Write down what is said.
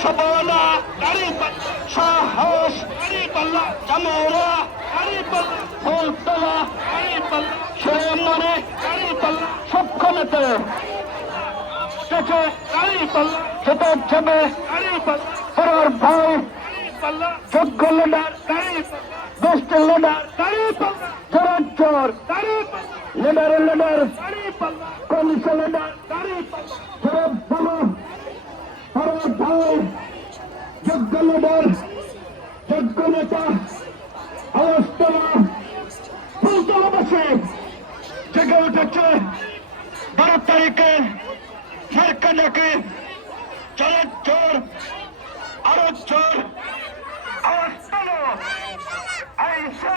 সবলা সাহস চামড়া ফুলতলা সে মানে সক্ষমতা সেটা যাবে পরার ভাই যোগ্য লিডার দুষ্ট লিডার চোর চোর লিডার কমিশ লিডার বলো পরার ভাই যোগ্য লিডার যোগ্য নেতা অবস্থলা ফুলতলা বসে জেগে উঠেছে 12 তারিখে সরকার নাকি চোর চোর আরো চোর অবস্থলা আইসা